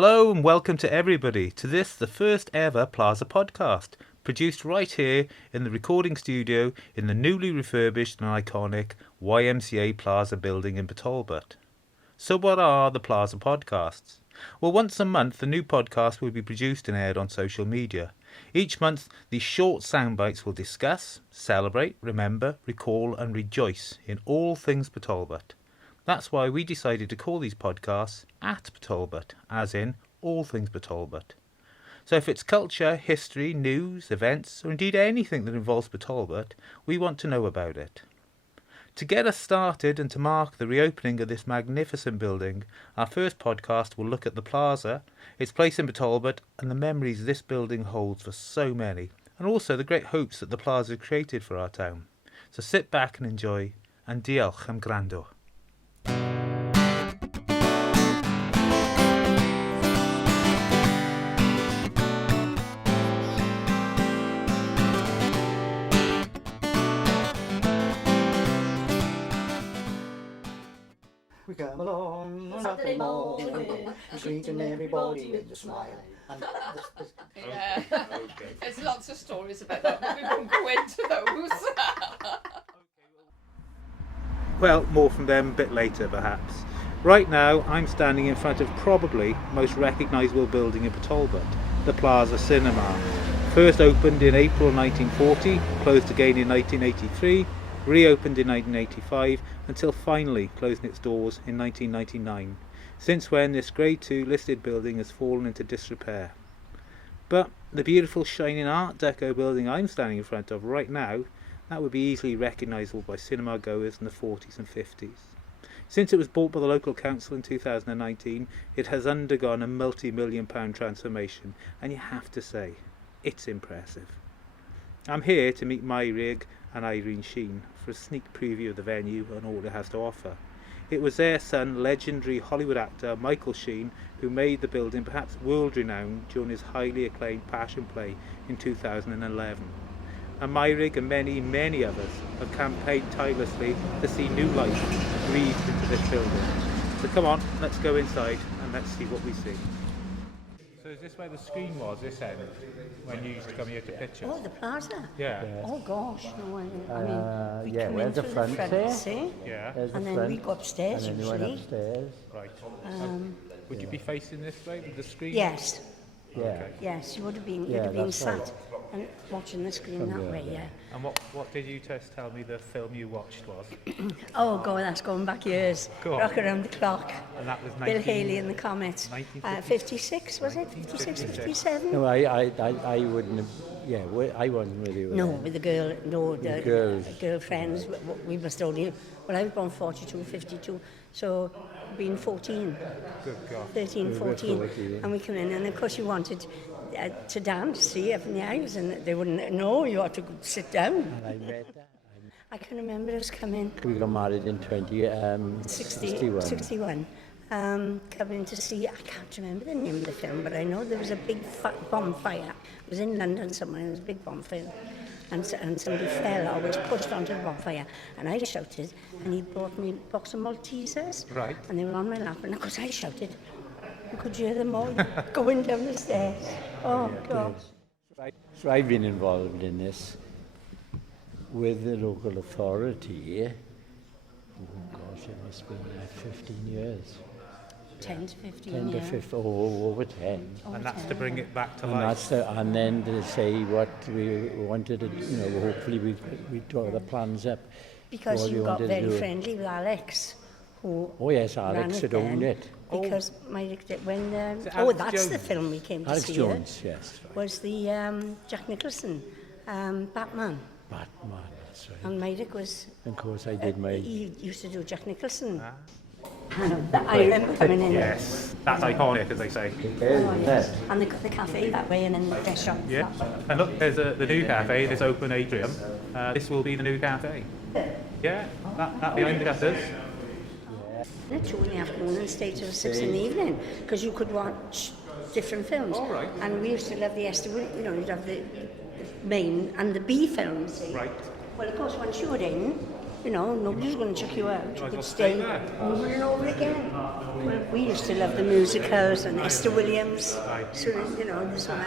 Hello and welcome to everybody to this, the first ever Plaza podcast, produced right here in the recording studio in the newly refurbished and iconic YMCA Plaza building in Port Talbot. So what are the Plaza podcasts? Well, once a month a new podcast will be produced and aired on social media. Each month these short sound bites will discuss, celebrate, remember, recall and rejoice in all things Port Talbot. That's why we decided to call these podcasts at Port Talbot, as in all things Port Talbot. So if it's culture, history, news, events, or indeed anything that involves Port Talbot, we want to know about it. To get us started and to mark the reopening of this magnificent building, our first podcast will look at the Plaza, its place in Port Talbot, and the memories this building holds for so many, and also the great hopes that the Plaza created for our town. So sit back and enjoy, and diolch am gwrando. We come along on Saturday morning, treating everybody with a smile. And Yeah, there's lots of stories about that, but we won't go into those. Well, more from them a bit later perhaps. Right now I'm standing in front of probably the most recognisable building in Port Talbot, the Plaza Cinema. First opened in April 1940, closed again in 1983, reopened in 1985 until finally closing its doors in 1999, since when this Grade 2 listed building has fallen into disrepair. But the beautiful shining Art Deco building I'm standing in front of right now, that would be easily recognisable by cinema goers in the 40s and 50s. Since it was bought by the local council in 2019, it has undergone a multi-million pound transformation, and you have to say, it's impressive. I'm here to meet Myrig and Irene Sheen for a sneak preview of the venue and all it has to offer. It was their son, legendary Hollywood actor Michael Sheen, who made the building perhaps world-renowned during his highly acclaimed Passion Play in 2011. And Myrig and many, many others have campaigned tirelessly to see new life breathed into this building. So come on, let's go inside and let's see what we see. So is this where the screen was, this end, when you used to come here to picture? Oh, the Plaza? Yeah. Oh gosh, no, I mean, we yeah, come where's in the through front there? see? Yeah. there's the And then front, we go upstairs and then you went usually. upstairs. Right. Would you Yeah. be facing this way with the screen? Yes, Yeah. yes, you would have been, Yeah, you'd have been that's sat right. and watching the screen From that there, way, yeah. yeah. And what did you just tell me the film you watched was? Oh God, that's going back years. Go on. Rock Around the Clock. And that was Bill Haley and the Comets. 56, was it? 56, 57? No, I wouldn't have, yeah, I wasn't with you. No, with the girl, no, the girls. girlfriends, we must only, well, I was born 42, 52, so been 14, Good God. 13, were 14, 14. and we came in, and of course you wanted to dance, see, up in the aisles, and they wouldn't, no, you had to go sit down. And I met her. I can remember us coming, We got married in 61. 61, coming to see, I can't remember the name of the film, but I know there was a big bonfire. It was in London somewhere, there was a big bonfire. And somebody fell or was pushed onto the bonfire. And I shouted, and he brought me a box of Maltesers. Right. And they were on my lap, and of course I shouted. You could hear them all going down the stairs. Oh, God. So I've been involved in this with the local authority. Oh gosh, it must be like 15 years. 10 to 15, 10 to yeah. 15, over 10. And that's to bring it back to And life. and then to say what we wanted to, hopefully we draw the plans up. Because what you we got wanted to very do. friendly with Alex, who Oh yes, ran Alex had owned then, it. Because when it oh, Alex that's Jones? the film we came to Alex see. Jones, yes. Was the Jack Nicholson Batman, Batman, that's right. and Myrick was. And of course I did my... He used to do Jack Nicholson. I remember coming in. Yes. That's iconic, as they say. Oh, yes. And the cafe that way, and then the restaurant. Yeah. And look, there's the new cafe, this open atrium. This will be the new cafe. Yeah, that behind the gutters. At 2 in the afternoon and stay till 6 in the evening, because you could watch different films. All right. And we used to love the you'd have the main and the B films. Right. Well, of course, once you were in, you know, nobody's going to check you out. You well could stay stay there. over and over again. Well, we used to love the musicals and Esther Williams. So, you know, this one.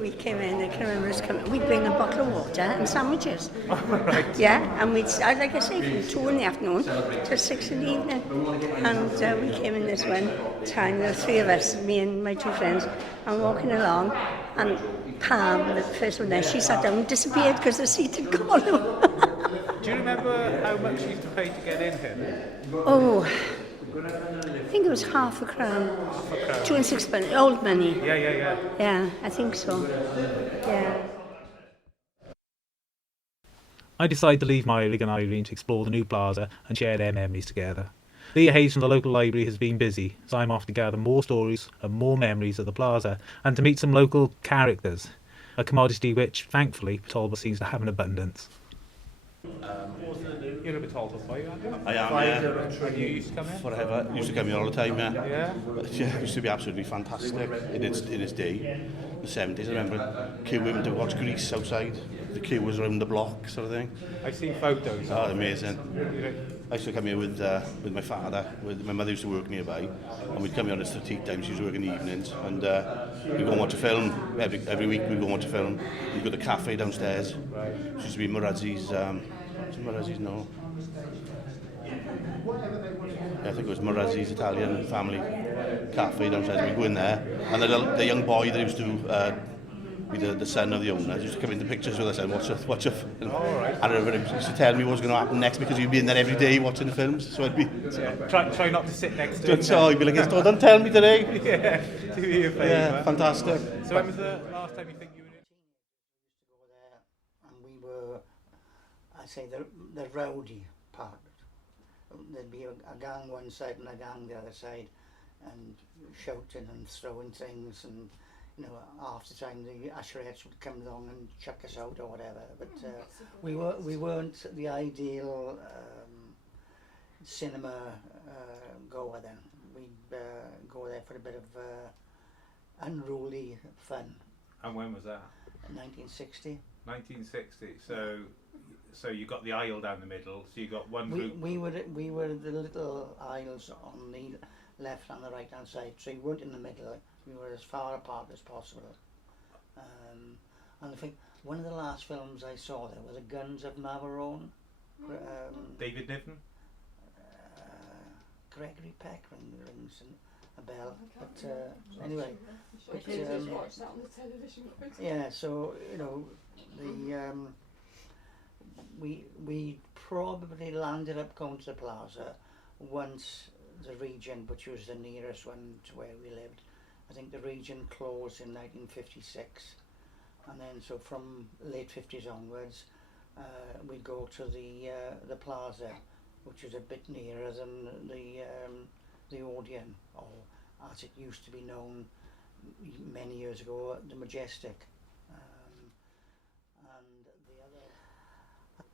We came in, I can remember us coming, we'd bring a bottle of water and sandwiches. Right. Yeah, and we'd start, like I say, from 2 in the afternoon to 6 in the evening. And we came in this one time, there were 3 of us, me and my 2 friends, and walking along, and Pam, the first one there, she sat down and disappeared because the seat had gone. Do you remember how much you used to pay to get in here? Oh, I think it was half a crown. 2 and 6 pence, old money. Yeah. Yeah, I think so. Yeah. I decided to leave my and Irene to explore the new plaza and share their memories together. Leah Hayes from the local library has been busy, so I'm off to gather more stories and more memories of the plaza and to meet some local characters, a commodity which, thankfully, Talbot seems to have in abundance. You're a Port Talbot boy, aren't you? I am, yeah. And you used to come in? Forever. Used to come here all the time, yeah. Yeah? But, yeah, it used to be absolutely fantastic in its day. The 70s, I remember queuing to watch Grease outside. The queue was around the block, sort of thing. I've seen photos. Oh, amazing. I used to come here with my father. My mother used to work nearby, and we'd come here on his tea time. She used to work in the evenings, and we'd go and watch a film. Every week we'd go and watch a film. We'd go to the cafe downstairs. Right. It used to be Morazzi's, no. Yeah, I think it was Morazzi's Italian family cafe downstairs. We'd go in there, and the young boy that used to be the son of the owner used to come into pictures with us and watch a film. Right. And I remember he used to tell me what was going to happen next because he'd be in there every day watching the films. So I'd be... Try not to sit next to him. So he'd be like, oh, don't tell me today. Yeah, do me a favour. Yeah, fantastic. So when was the last time you think you were in? Go there, and we were, I say, the rowdy part. There'd be a gang one side and a gang the other side, and shouting and throwing things, and you know, half the time the usherettes would come along and chuck us out or whatever. But we weren't the ideal cinema goer then. We'd go there for a bit of unruly fun. And when was that? 1960. 1960. So you got the aisle down the middle. So you got one group. We were the little aisles on the left and the right hand side. So you weren't in the middle. We were as far apart as possible. And I think one of the last films I saw there was The Guns of Navarone. David Niven? Gregory Peck rings a bell. But anyway, Just watch that on the television. yeah. So you know, we probably landed up going to the Plaza once the region, which was the nearest one to where we lived. I think the region closed in 1956, and then so from late 50s onwards, we'd go to the Plaza, which was a bit nearer than the Odeon, or as it used to be known many years ago, the Majestic. And the other,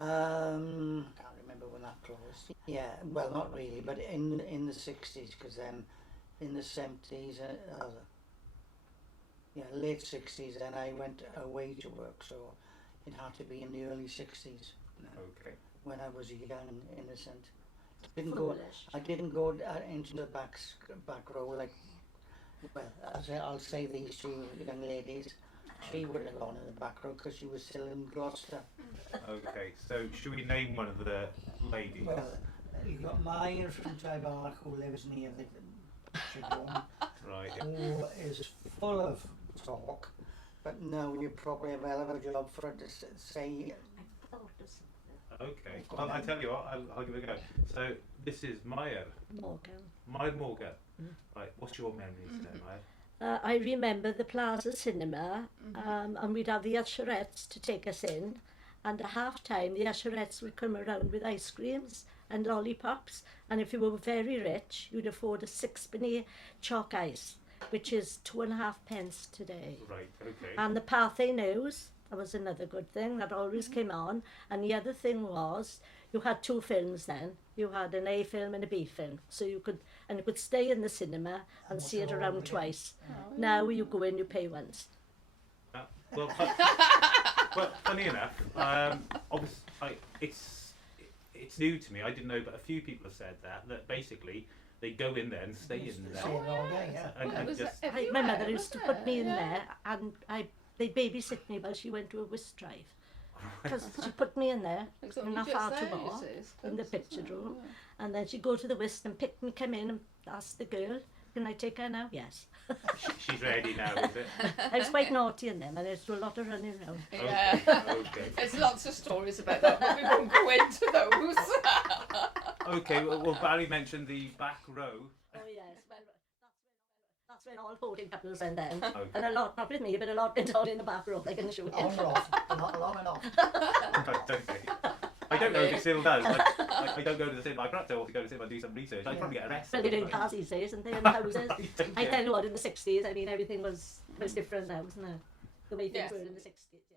I can't remember when that closed. Yeah, well, not really, but in the 60s, because then in the 70s, late 60s, then I went away to work, so it had to be in the early 60s. Okay. When I was young, innocent. I didn't go into the back row like. Well, I'll say these 2 young ladies. She wouldn't have gone in the back row because she was still in Gloucester. Okay. So should we name one of the ladies? Well, you've got Maya from Tybark, who lives near the pictured one, Right. who is full of talk, but now you probably have a hell of a job for her to say. Okay. Well, I tell you what, I'll give it a go. So this is Maya. Maya Morgan. Right. What's your memories then, Maya? I remember the Plaza cinema, and we'd have the usherettes to take us in, and at half time the usherettes would come around with ice creams and lollipops, and if you were very rich you'd afford a 6-penny chalk ice, which is 2.5 pence today. Right. Okay. And the Parthay News, that was another good thing that always came on. And the other thing was, you had 2 films then. You had an A film and a B film, so you could stay in the cinema and see it around twice. Now you go in, you pay once. Well, funny enough, obviously, it's new to me. I didn't know, but a few people have said that basically they go in there and stay in there. Stay all day, yeah. And just, My mother used to put me in there, and they babysit me while she went to a whisk drive. Because she put me in there, in that far too more, in the picture room, and then she'd go to the whisk and come in and ask the girl, can I take her now? Yes. she's ready now, is it? I was quite naughty in them, and I used to do a lot of running around. Yeah. Okay. There's lots of stories about that, but we won't go into those. Okay, well, Barry mentioned the back row. Oh yes, well, that's when all holding couples went then. Okay. And a lot, not with me, but a lot went on in the back row, I can assure you. On or off, not long enough. Okay. I don't know if it still does. I don't go to the cinema. I perhaps I ought to go to the cinema and do some research. I'd probably get arrested. Well, they're doing cars these days, and they in the houses. I tell you what, in the 60s, I mean, everything was different now, wasn't it? The way things Yes. were in the 60s, yeah.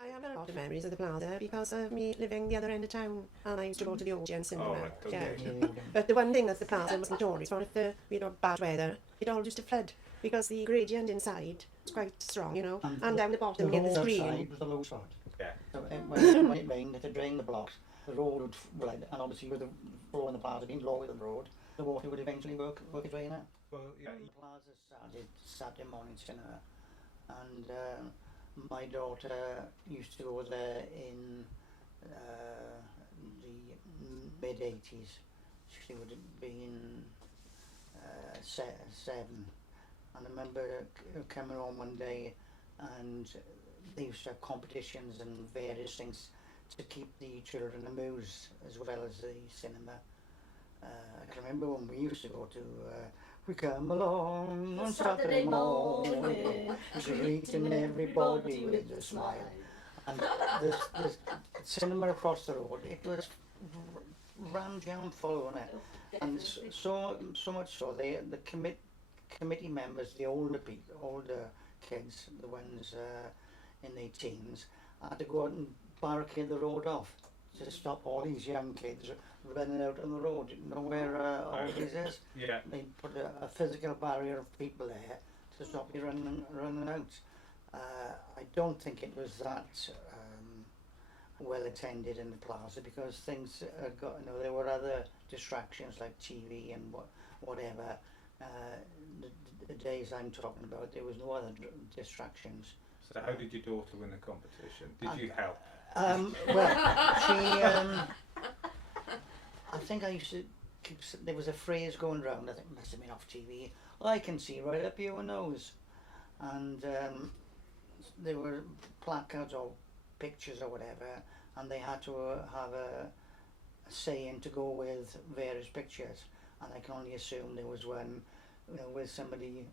I have a lot of memories of the Plaza because of me living the other end of town, and I used to go to the Odeon cinema. Oh, right, okay. Yeah. But the one thing that the Plaza was notorious for, if we had bad weather, it all used to flood because the gradient inside was quite strong, you know, and down the bottom the in the road screen. outside was the low spot. Yeah. So when it rained, it had drained the blocks, the road would flood, and obviously with the flow in the Plaza being lower than the road, the water would eventually work its way in it. Well, yeah. The Plaza started Saturday morning cinema, and my daughter used to go there in the mid-80s. She would have been 7. And I remember coming home one day, and they used to have competitions and various things to keep the children amused as well as the cinema. I can remember when we used to go to We Come Along on Saturday morning, greeting everybody with a smile. And the cinema across the road, it was ran down full on it. And so much so, the committee members, the older kids, the ones in their teens, had to go out and barricade the road off to stop all these young kids running out on the road. You know where all this is? Yeah. They put a physical barrier of people there to stop you running out. I don't think it was that well attended in the Plaza because things got, you know, there were other distractions like TV and whatever. The days I'm talking about, there was no other distractions. So how did your daughter win the competition? Did you help? Well, she, I think I used to keep, there was a phrase going around, I think it must have been off TV, I can see right up your nose. And there were placards or pictures or whatever, and they had to have a saying to go with various pictures. And I can only assume there was one, you know, with somebody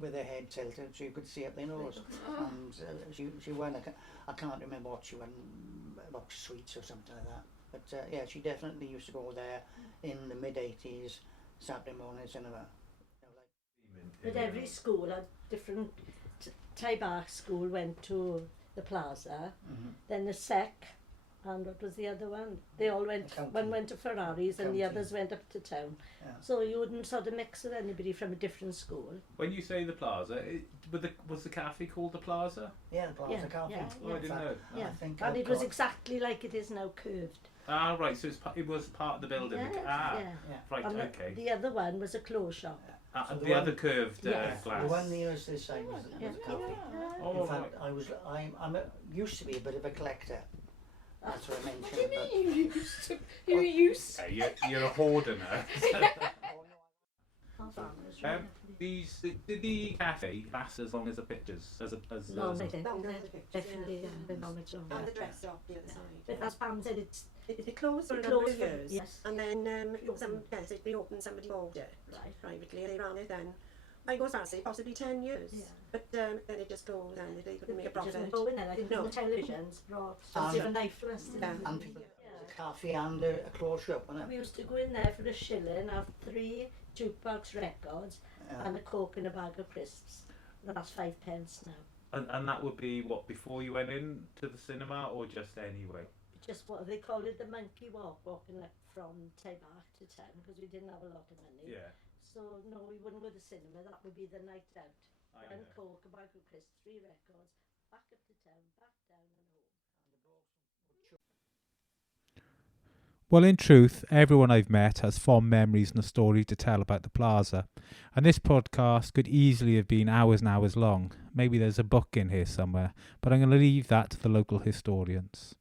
with their head tilted so you could see up their nose. And she won, I can't remember what she won, about sweets or something like that. But yeah, she definitely used to go there in the mid-80s, Saturday morning cinema. But every school had different. Ty Bach School went to the Plaza, then the Sec, and what was the other one? They all went, one went to Ferraris and the others went up to town. Yeah. So you wouldn't sort of mix with anybody from a different school. When you say the Plaza, was the cafe called the Plaza? Yeah, the Plaza Cafe. Yeah, Oh, I didn't know. Yeah, I think and I've it was got- exactly like it is now, curved. Ah, right. So it was part of the building. Yes, Ah, yeah. right. And Okay. the other one was a clothes shop. So The the other one- curved Yes. glass. The one nearest this side was Yeah. a cafe. Oh, In fact, right. I'm used to be a bit of a collector. That's what I mentioned. What do you mean you used to? You used to? Yeah, you're a hoarder now. Oh, Did the cafe last as long as the pictures? No, they Long did. as the pictures, Definitely, yeah. yeah, they're not much longer. And the dress shop the other side. But as Pam said, it's It closed for a It number closed of for- years. yes. And then it reopened, somebody bought it right. privately, they ran it then. I go as far as say possibly 10 years. Yeah. But then it just closed and they couldn't make a It just profit. went going then. I think No. the televisions brought And- even life to us. Yeah. And people, Yeah. a cafe and a clothes shop, wasn't We it? used to go in there for a shilling, have 3 jukebox records and a Coke and a bag of crisps. That's 5 pence now. And that would be what, before you went in to the cinema or just anyway? Just what they call it, the monkey walk, walking up from Taibach to town because we didn't have a lot of money. Yeah. So no, we wouldn't go to the cinema. That would be the night out. I One know. Coke, a bag of crisps, 3 records, back up to town, back down and home. Well, in truth, everyone I've met has fond memories and a story to tell about the Plaza, and this podcast could easily have been hours and hours long. Maybe there's a book in here somewhere, but I'm going to leave that to the local historians.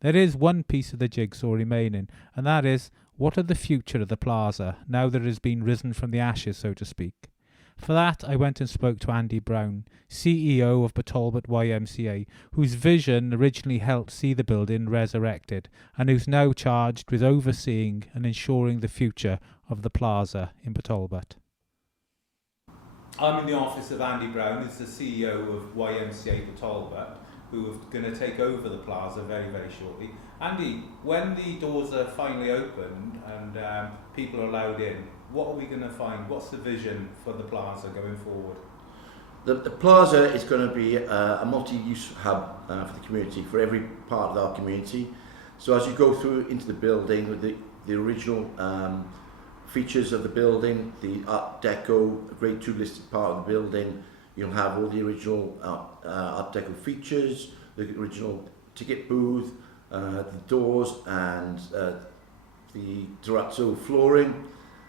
There is one piece of the jigsaw remaining, and that is, what of the future of the Plaza, now that it has been risen from the ashes, so to speak? For that, I went and spoke to Andy Brown, CEO of Port Talbot YMCA, whose vision originally helped see the building resurrected, and who's now charged with overseeing and ensuring the future of the Plaza in Port Talbot. I'm in the office of Andy Brown, who's the CEO of YMCA Port Talbot, who are going to take over the Plaza very, very shortly. Andy, when the doors are finally opened and people are allowed in, what are we going to find? What's the vision for the Plaza going forward? The Plaza is going to be a multi-use hub for the community, for every part of our community. So as you go through into the building, with the original features of the building, the Art Deco, Grade 2 listed part of the building, you'll have all the original Art Deco features, the original ticket booth, the doors and the terrazzo flooring.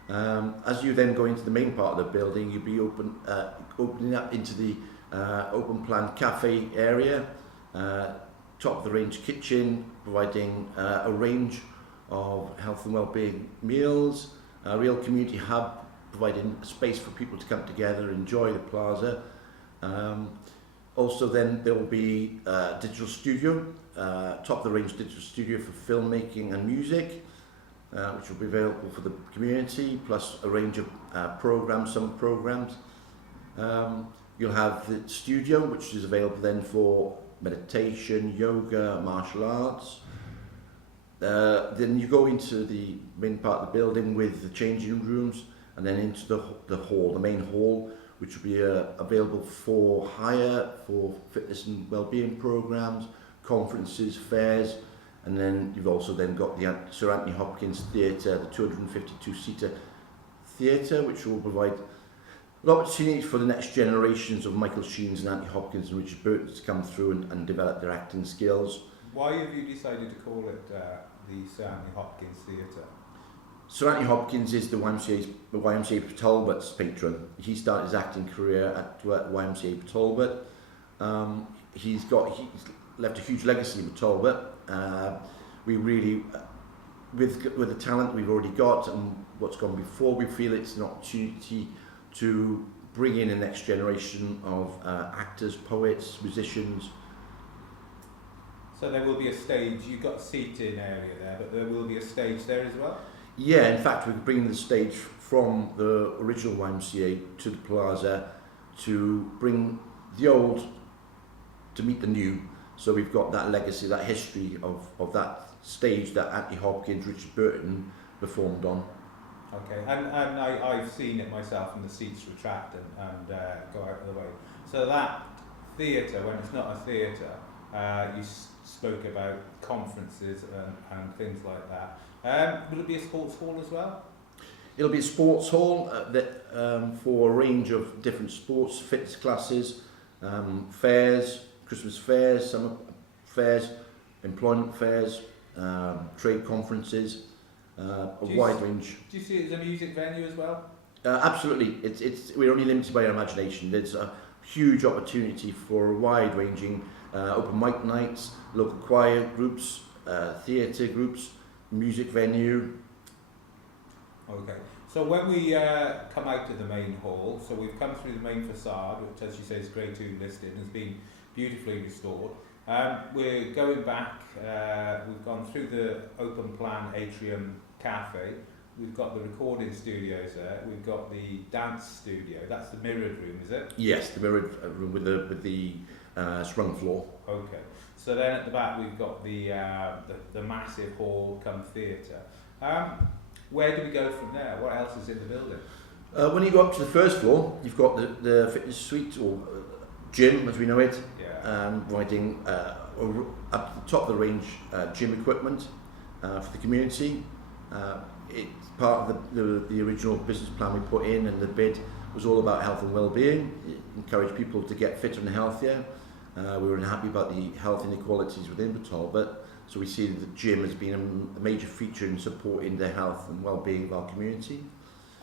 As you then go into the main part of the building, you'll be opening up into the open plan cafe area, top of the range kitchen, providing a range of health and wellbeing meals, a real community hub, providing a space for people to come together, enjoy the Plaza. Also then there will be a digital studio, top of the range digital studio for filmmaking and music, which will be available for the community, plus a range of programs, summer programs. You'll have the studio, which is available then for meditation, yoga, martial arts. Then you go into the main part of the building with the changing rooms, and then into the hall, the main hall, which will be available for hire, for fitness and wellbeing programs, conferences, fairs. And then you've also then got the Sir Anthony Hopkins Theatre, the 252-seater theatre, which will provide an opportunity for the next generations of Michael Sheens and Anthony Hopkins and Richard Burton to come through and develop their acting skills. Why have you decided to call it the Sir Anthony Hopkins Theatre? Sir Anthony Hopkins is the YMCA Port Talbot's patron. He started his acting career at YMCA Port Talbot. He's left a huge legacy in Port Talbot. We really, with the talent we've already got and what's gone before, we feel it's an opportunity to bring in the next generation of actors, poets, musicians. So there will be a stage, you've got a seating area there, but there will be a stage there as well? Yeah, in fact we're bringing the stage from the original YMCA to the Plaza to bring the old to meet the new. So we've got that legacy, that history of that stage that Anthony Hopkins, Richard Burton performed on. Okay, and I've seen it myself, and the seats retract and go out of the way. So that theatre, when it's not a theatre, you spoke about conferences and things like that. Will it be a sports hall as well? It'll be a sports hall for a range of different sports, fitness classes, fairs, Christmas fairs, summer fairs, employment fairs, trade conferences, a wide range. Do you see it as a music venue as well? Absolutely. We're only limited by our imagination. There's a huge opportunity for a wide-ranging open mic nights, local choir groups, theatre groups, music venue. Okay. So when we come out to the main hall, so we've come through the main facade, which as you say is Grade 2 listed and has been beautifully restored. We're going back, we've gone through the open plan atrium cafe, we've got the recording studios there, we've got the dance studio, that's the mirrored room, is it? Yes, the mirrored room with the sprung floor. Okay, so then at the back we've got the massive hall come theatre. Where do we go from there? What else is in the building? When you go up to the first floor, you've got the fitness suite or gym as we know it, providing up to the top of the range gym equipment for the community. It's part of the original business plan we put in, and the bid was all about health and well-being. It encouraged people to get fitter and healthier. We were unhappy about the health inequalities within Port Talbot, So we see the gym as being a major feature in supporting the health and well-being of our community.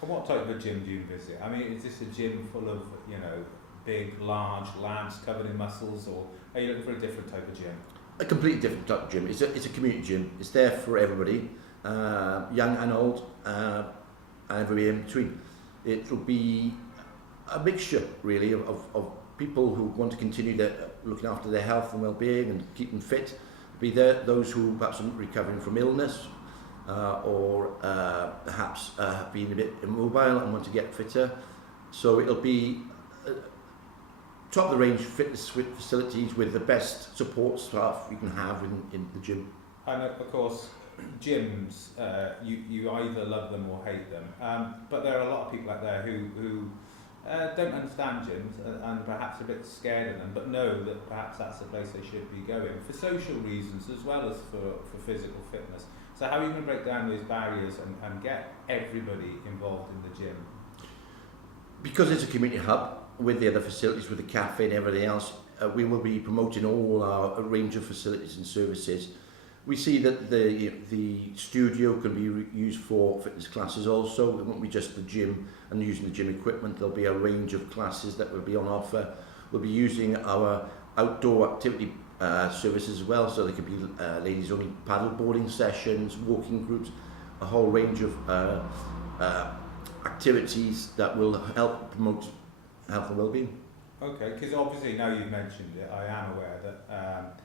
And what type of gym do you visit? I mean, is this a gym full of, you know, big, large lamps covered in muscles, or are you looking for a different type of gym? A completely different type of gym. It's a community gym. It's there for everybody, young and old, and everybody in between. It will be a mixture, really, of people who want to continue looking after their health and well-being and keep them fit. Be there those who perhaps are recovering from illness, or perhaps have been a bit immobile and want to get fitter. So it'll be top of the range fitness facilities with the best support staff you can have in the gym. And of course, gyms, you either love them or hate them, but there are a lot of people out there who don't understand gyms and perhaps a bit scared of them, but know that perhaps that's the place they should be going for social reasons as well as for physical fitness. So how are you going to break down those barriers and get everybody involved in the gym? Because it's a community hub with the other facilities, with the cafe and everything else, we will be promoting all our range of facilities and services. We see that the studio can be used for fitness classes also. It won't be just the gym and using the gym equipment. There'll be a range of classes that will be on offer. We'll be using our outdoor activity services as well, so there could be ladies only paddle boarding sessions, walking groups, a whole range of activities that will help promote health and well-being. Okay, because obviously now you've mentioned it, I am aware that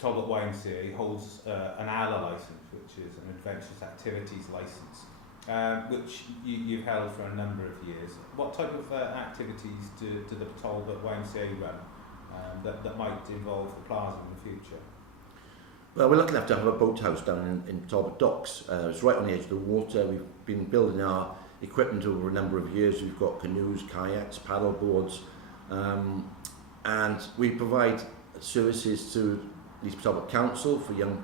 Port Talbot YMCA holds an ALA licence, which is an Adventurous Activities licence, which you've held for a number of years. What type of activities do the Port Talbot YMCA run that might involve the Plaza in the future? Well, we're lucky enough to have a boathouse down in Talbot Docks. It's right on the edge of the water. We've been building our equipment over a number of years. We've got canoes, kayaks, paddle boards, and we provide services to the Port Talbot Council for young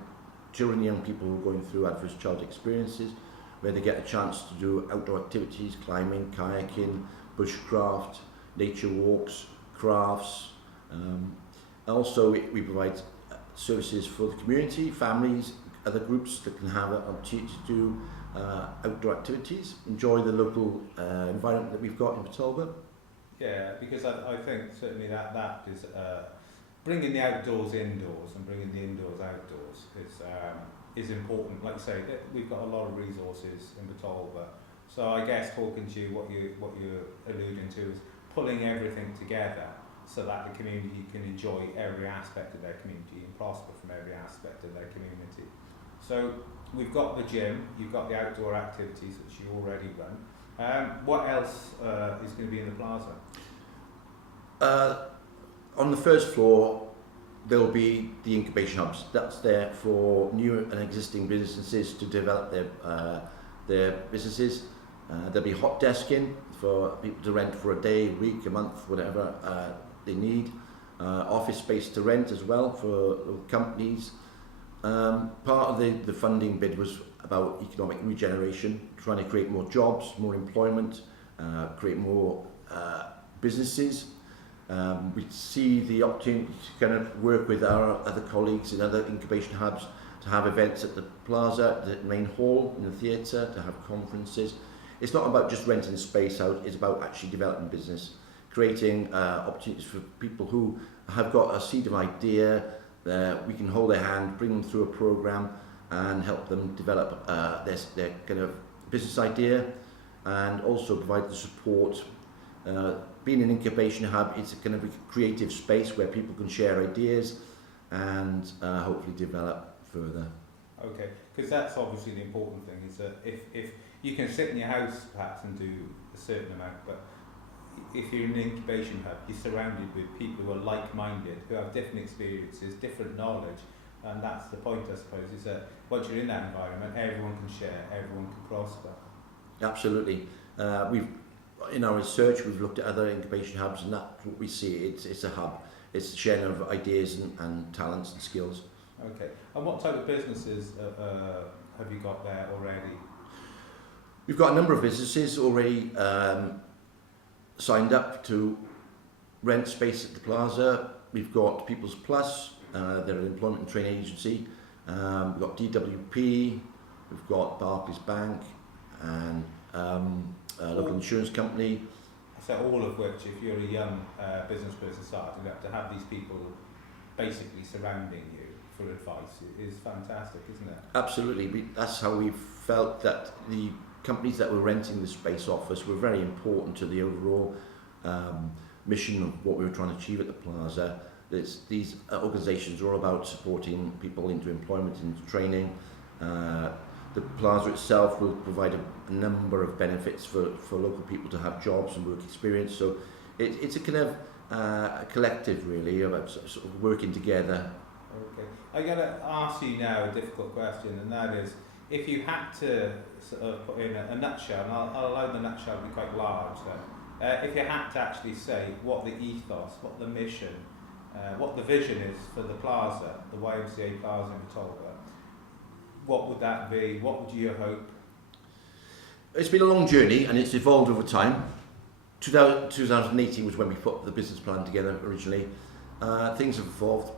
children, young people who are going through adverse childhood experiences, where they get a chance to do outdoor activities, climbing, kayaking, bushcraft, nature walks, crafts. Also, we provide services for the community, families, other groups that can have an opportunity to do outdoor activities, enjoy the local environment that we've got in Port Talbot. Yeah, because I think certainly that is bringing the outdoors indoors and bringing the indoors outdoors is important. Like I say, we've got a lot of resources in Port Talbot, so I guess talking to you, what you're alluding to is pulling everything together so that the community can enjoy every aspect of their community and prosper from every aspect of their community. So we've got the gym, you've got the outdoor activities which you already run. What else is going to be in the Plaza? On the first floor, there'll be the incubation hubs. That's there for new and existing businesses to develop their businesses. There'll be hot desking for people to rent for a day, a week, a month, whatever they need. Office space to rent as well for companies. Part of the funding bid was about economic regeneration, trying to create more jobs, more employment, create more businesses. We see the opportunity to kind of work with our other colleagues in other incubation hubs to have events at the Plaza, the main hall, in the theatre, to have conferences. It's not about just renting space out, it's about actually developing business, creating opportunities for people who have got a seed of idea. We can hold their hand, bring them through a programme and help them develop their kind of business idea, and also provide the support. Being an incubation hub, it's a kind of a creative space where people can share ideas and hopefully develop further. Okay, because that's obviously the important thing, is that if you can sit in your house perhaps and do a certain amount, but if you're in an incubation hub, you're surrounded with people who are like-minded, who have different experiences, different knowledge, and that's the point, I suppose, is that once you're in that environment, everyone can share, everyone can prosper. Absolutely. In our research, we've looked at other incubation hubs, and that's what we see. It's a hub. It's a sharing of ideas and talents and skills. Okay. And what type of businesses have you got there already? We've got a number of businesses already signed up to rent space at the Plaza. We've got People's Plus, they're an employment and training agency. We've got DWP, we've got Barclays Bank, and a local insurance company. So all of which, if you're a young business person starting up, to have these people basically surrounding you for advice is fantastic, isn't it? Absolutely. That's how we felt that the companies that were renting the space off us were very important to the overall mission of what we were trying to achieve at the Plaza. These organisations are all about supporting people into employment, into training. The Plaza itself will provide a number of benefits for local people to have jobs and work experience. So it's a kind of a collective, really, about sort of working together. Okay. I'm going to ask you now a difficult question, and that is, if you had to sort of put in a nutshell, and I'll allow the nutshell to be quite large then, if you had to actually say what the ethos, what the mission, what the vision is for the Plaza, the YMCA Plaza in Port Talbot, what would that be? What would you hope? It's been a long journey and it's evolved over time. 2018 was when we put the business plan together originally. Things have evolved.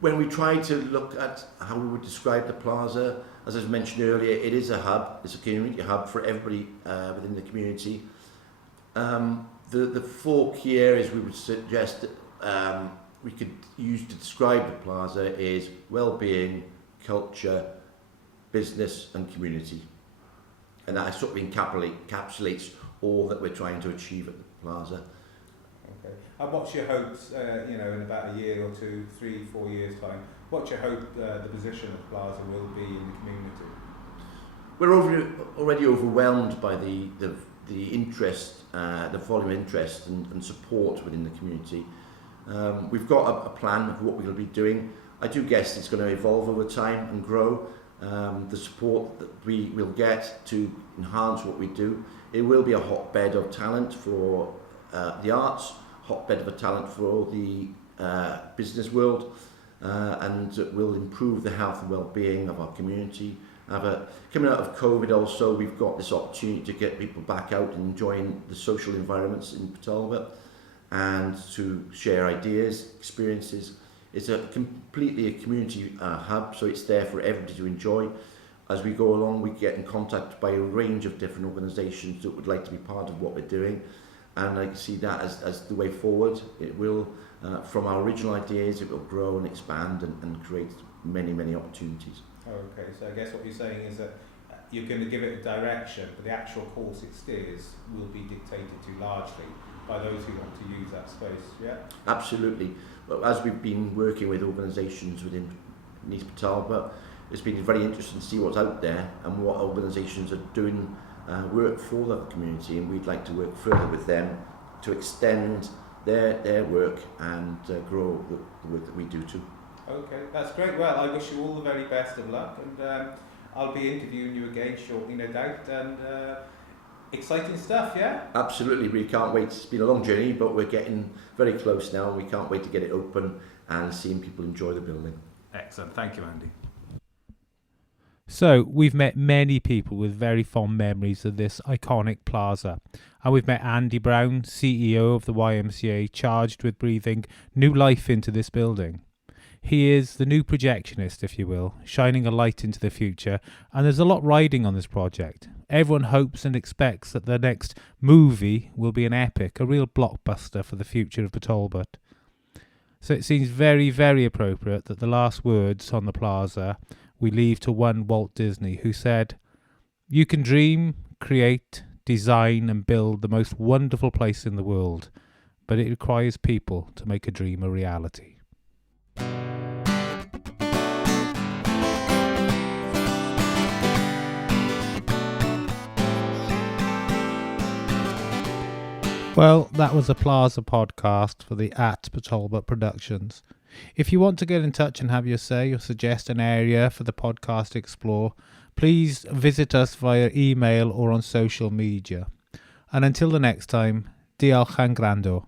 When we tried to look at how we would describe the Plaza, as I mentioned earlier, it is a hub, it's a community hub for everybody within the community. The 4 key areas we would suggest that we could use to describe the Plaza is well-being, culture, business and community. And that sort of encapsulates all that we're trying to achieve at the Plaza. Okay. And what's your hopes, in about a year or 2, 3, 4 years' time, what's your hope the position of Plaza will be in the community? We're already overwhelmed by the interest, the volume of interest and support within the community. We've got a plan of what we're going to be doing. I do guess it's going to evolve over time and grow. The support that we will get to enhance what we do. It will be a hotbed of talent for the arts, hotbed of talent for the business world, and will improve the health and well-being of our community. Coming out of COVID also, we've got this opportunity to get people back out and enjoying the social environments in Port Talbot and to share ideas, experiences. It's completely a community hub, so it's there for everybody to enjoy. As we go along, we get in contact by a range of different organisations that would like to be part of what we're doing, and I see that as the way forward. It will, from our original ideas, it will grow and expand and create many, many opportunities. Okay, so I guess what you're saying is that you're going to give it a direction, but the actual course it steers will be dictated to largely by those who want to use that space, yeah? Absolutely. Well, as we've been working with organisations within East Port Talbot, it's been very interesting to see what's out there and what organisations are doing work for the community, and we'd like to work further with them to extend their work and grow the work that we do too. Okay, that's great. Well, I wish you all the very best of luck, and I'll be interviewing you again shortly, no doubt, and exciting stuff, yeah? Absolutely, we can't wait. It's been a long journey, but we're getting very close now. We can't wait to get it open and seeing people enjoy the building. Excellent. Thank you, Andy. So we've met many people with very fond memories of this iconic plaza. And we've met Andy Brown, CEO of the YMCA, charged with breathing new life into this building. He is the new projectionist, if you will, shining a light into the future, and there's a lot riding on this project. Everyone hopes and expects that the next movie will be an epic, a real blockbuster for the future of Port Talbot. So it seems very, very appropriate that the last words on the plaza we leave to one Walt Disney, who said, "You can dream, create, design and build the most wonderful place in the world, but it requires people to make a dream a reality." Well, that was a Plaza podcast for the Port Talbot Productions. If you want to get in touch and have your say or suggest an area for the podcast to explore, please visit us via email or on social media. And until the next time, diolch yn gwrando.